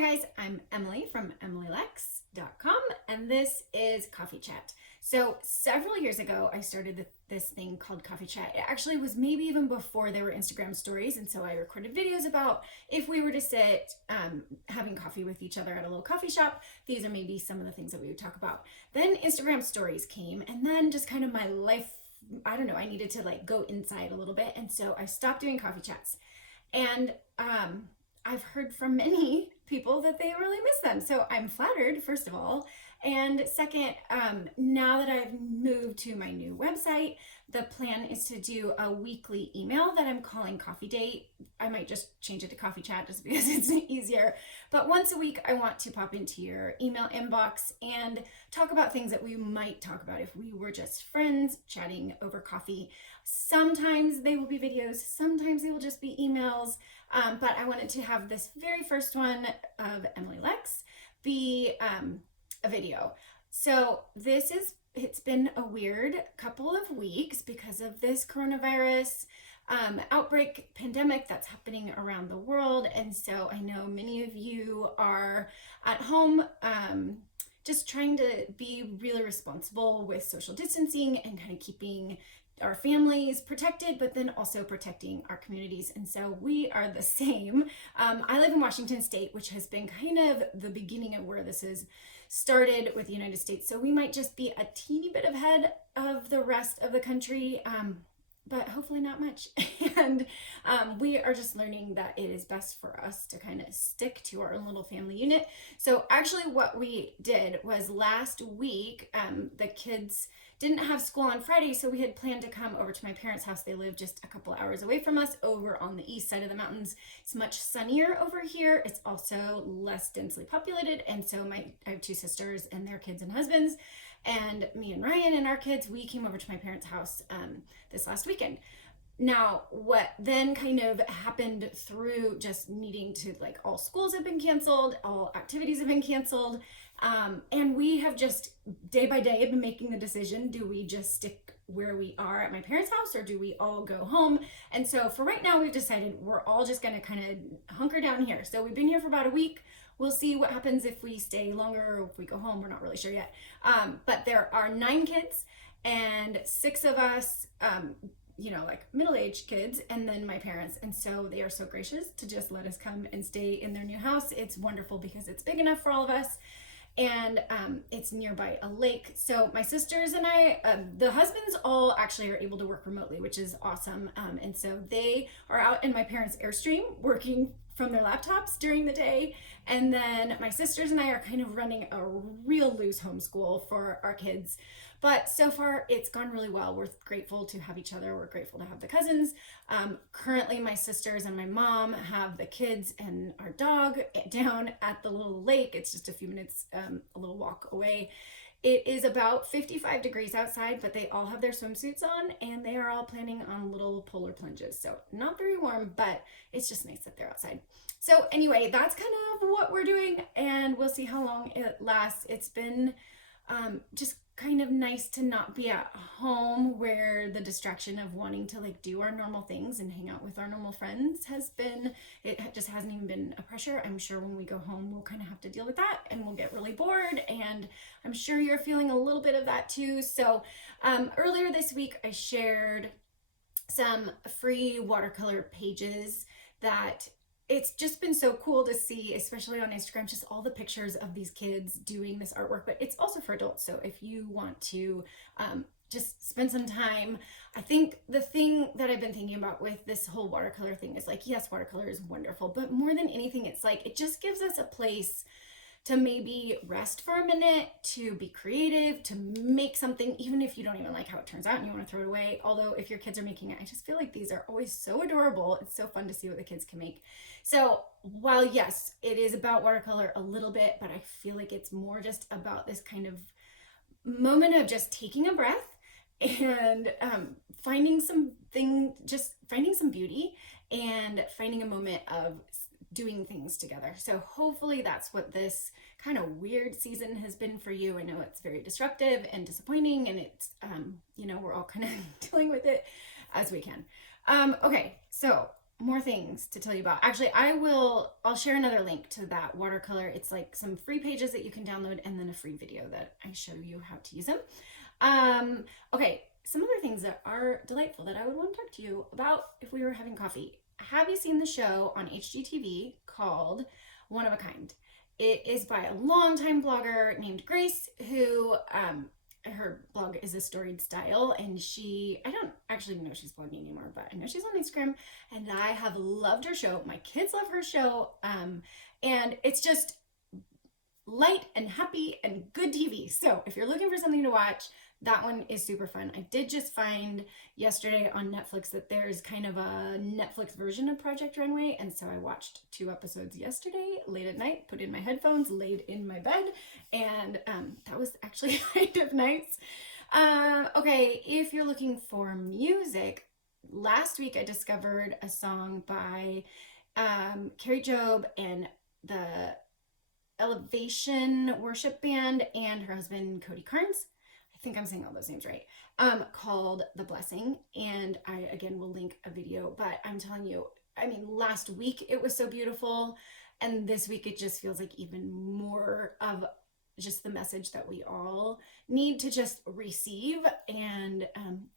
Hi guys, I'm Emily from emilylex.com and this is Coffee Chat. So several years ago I started this thing called Coffee Chat. It actually was maybe even before there were Instagram stories, and so I recorded videos about if we were to sit having coffee with each other at a little coffee shop, these are maybe some of the things that we would talk about. Then Instagram stories came, and then just kind of my life, I don't know, I needed to like go inside a little bit, and so I stopped doing coffee chats. And I've heard from many people that they really miss them. So I'm flattered, first of all. And second, now that I've moved to my new website, the plan is to do a weekly email that I'm calling Coffee Date. I might just change it to Coffee Chat just because it's easier. But once a week, I want to pop into your email inbox and talk about things that we might talk about if we were just friends chatting over coffee. Sometimes they will be videos, sometimes they will just be emails. But I wanted to have this very first one of Emily Lex be a video. So it's been a weird couple of weeks because of this coronavirus outbreak pandemic that's happening around the world. And so I know many of you are at home just trying to be really responsible with social distancing and kind of keeping our families protected, but then also protecting our communities. And so we are the same. I live in Washington State, which has been kind of the beginning of where this is started with the United States. So we might just be a teeny bit ahead of the rest of the country, but hopefully not much. And we are just learning that it is best for us to kind of stick to our own little family unit. So actually what we did was last week, the kids didn't have school on Friday, so we had planned to come over to my parents' house. They live just a couple hours away from us over on the east side of the mountains. It's much sunnier over here. It's also less densely populated. And so I have two sisters and their kids and husbands, and me and Ryan and our kids, we came over to my parents' house this last weekend. Now, what then kind of happened through just needing to, like, all schools have been canceled, all activities have been canceled, and we have just day by day been making the decision, do we just stick where we are at my parents' house or do we all go home? And so for right now, we've decided we're all just gonna kind of hunker down here. So we've been here for about a week. We'll see what happens if we stay longer or if we go home. We're not really sure yet. But there are 9 kids and 6 of us, like middle-aged kids, and then my parents. And so they are so gracious to just let us come and stay in their new house. It's wonderful because it's big enough for all of us. And it's nearby a lake. So my sisters and I, the husbands all actually are able to work remotely, which is awesome. And so they are out in my parents' Airstream working from their laptops during the day. And then my sisters and I are kind of running a real loose homeschool for our kids. But so far it's gone really well. We're grateful to have each other. We're grateful to have the cousins. Currently my sisters and my mom have the kids and our dog down at the little lake. It's just a few minutes, a little walk away. It is about 55 degrees outside, but they all have their swimsuits on and they are all planning on little polar plunges. So not very warm, but it's just nice that they're outside. So anyway, that's kind of what we're doing, and we'll see how long it lasts. It's been just kind of nice to not be at home where the distraction of wanting to like do our normal things and hang out with our normal friends it just hasn't even been a pressure. I'm sure when we go home we'll kind of have to deal with that and we'll get really bored, and I'm sure you're feeling a little bit of that too. So earlier this week I shared some free watercolor pages that it's just been so cool to see, especially on Instagram, just all the pictures of these kids doing this artwork. But it's also for adults. So if you want to just spend some time, I think the thing that I've been thinking about with this whole watercolor thing is like, yes, watercolor is wonderful, but more than anything, it's like, it just gives us a place to maybe rest for a minute, to be creative, to make something, even if you don't even like how it turns out and you want to throw it away. Although if your kids are making it, I just feel like these are always so adorable. It's so fun to see what the kids can make. So while yes, it is about watercolor a little bit, but I feel like it's more just about this kind of moment of just taking a breath and finding some beauty and finding a moment of doing things together. So hopefully that's what this kind of weird season has been for you. I know it's very disruptive and disappointing, and it's, we're all kind of dealing with it as we can. Okay, so more things to tell you about. Actually, I'll share another link to that watercolor. It's like some free pages that you can download and then a free video that I show you how to use them. Okay, some other things that are delightful that I would want to talk to you about if we were having coffee. Have you seen the show on HGTV called One of a Kind? It is by a longtime blogger named Grace, who her blog is a storied style, and I don't actually know she's blogging anymore, but I know she's on Instagram, and I have loved her show. My kids love her show, and it's just light and happy and good TV. So if you're looking for something to watch, that one is super fun. I did just find yesterday on Netflix that there's kind of a Netflix version of Project Runway, and so I watched 2 episodes yesterday late at night, put in my headphones, laid in my bed, and that was actually kind of nice. Okay, if you're looking for music, last week I discovered a song by Carrie Job and the Elevation Worship Band and her husband Cody Carnes. I think I'm saying all those names right, called The Blessing. And I, again, will link a video, but I'm telling you, I mean, last week it was so beautiful. And this week it just feels like even more of just the message that we all need to just receive. And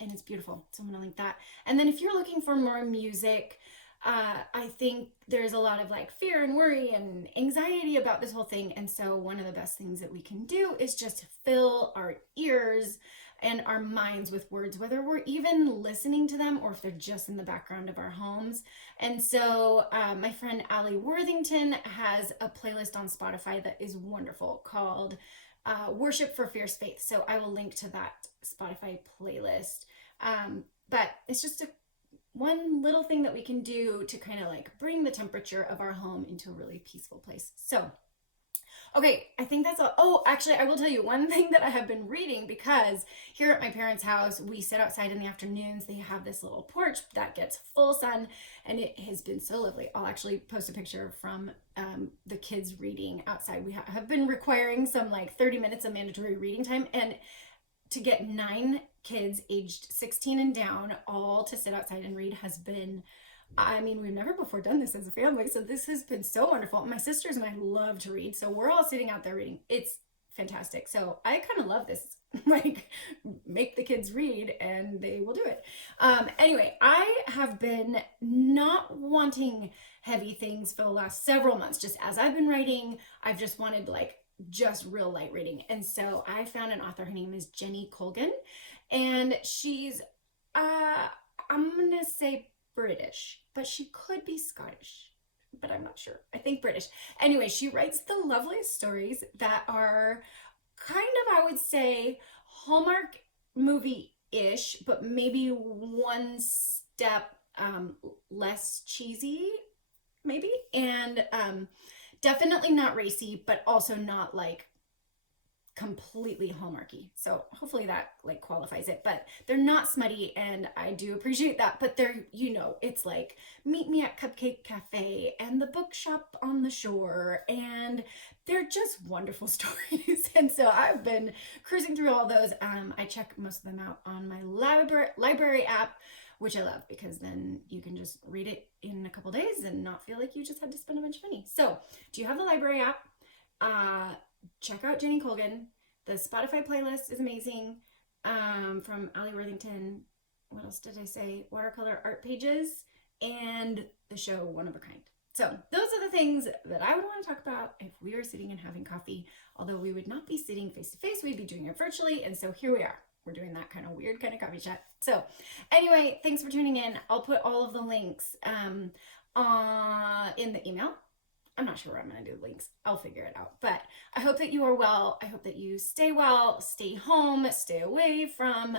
it's beautiful. So I'm going to link that. And then if you're looking for more music, I think there's a lot of like fear and worry and anxiety about this whole thing. And so one of the best things that we can do is just fill our ears and our minds with words, whether we're even listening to them or if they're just in the background of our homes. And so my friend Allie Worthington has a playlist on Spotify that is wonderful called Worship for Fierce Faith. So I will link to that Spotify playlist. But it's just one little thing that we can do to kind of like bring the temperature of our home into a really peaceful place. So, okay, I think that's all. Oh, actually, I will tell you one thing that I have been reading, because here at my parents' house, we sit outside in the afternoons. They have this little porch that gets full sun, and it has been so lovely. I'll actually post a picture from the kids reading outside. We have been requiring some like 30 minutes of mandatory reading time, and to get 9 kids aged 16 and down all to sit outside and read has been, I mean, we've never before done this as a family, so this has been so wonderful. My sisters and I love to read, so we're all sitting out there reading. It's fantastic. So I kind of love this, like, make the kids read and they will do it. Anyway, I have been not wanting heavy things for the last several months. Just as I've been writing, I've just wanted like just real light reading. And so I found an author. Her name is Jenny Colgan, and she's I'm gonna say British, but she could be Scottish, but I'm not sure. I think British. Anyway, she writes the loveliest stories that are kind of, I would say, Hallmark movie-ish, but maybe one step less cheesy, maybe, and definitely not racy, but also not like completely Hallmarky. So hopefully that like qualifies it, but they're not smutty, and I do appreciate that. But they're, you know, it's like Meet Me at Cupcake Cafe and The Bookshop on the Shore, and they're just wonderful stories. And so I've been cruising through all those. I check most of them out on my library app, which I love, because then you can just read it in a couple days and not feel like you just had to spend a bunch of money. So do you have the library app? Check out Jenny Colgan. The Spotify playlist is amazing, from Allie Worthington. What else did I say? Watercolor art pages, and the show One of a Kind. So those are the things that I would want to talk about if we were sitting and having coffee. Although we would not be sitting face to face, we'd be doing it virtually. And so here we are. We're doing that kind of weird kind of coffee chat. So anyway, thanks for tuning in. I'll put all of the links in the email. I'm not sure where I'm going to do the links. I'll figure it out. But I hope that you are well. I hope that you stay well, stay home, stay away from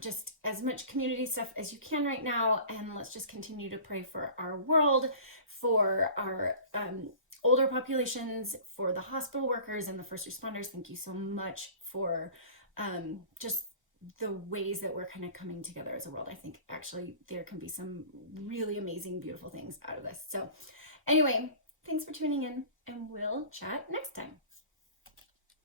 just as much community stuff as you can right now. And let's just continue to pray for our world, for our older populations, for the hospital workers and the first responders. Thank you so much for just the ways that we're kind of coming together as a world. I think actually there can be some really amazing, beautiful things out of this. So anyway, thanks for tuning in, and we'll chat next time.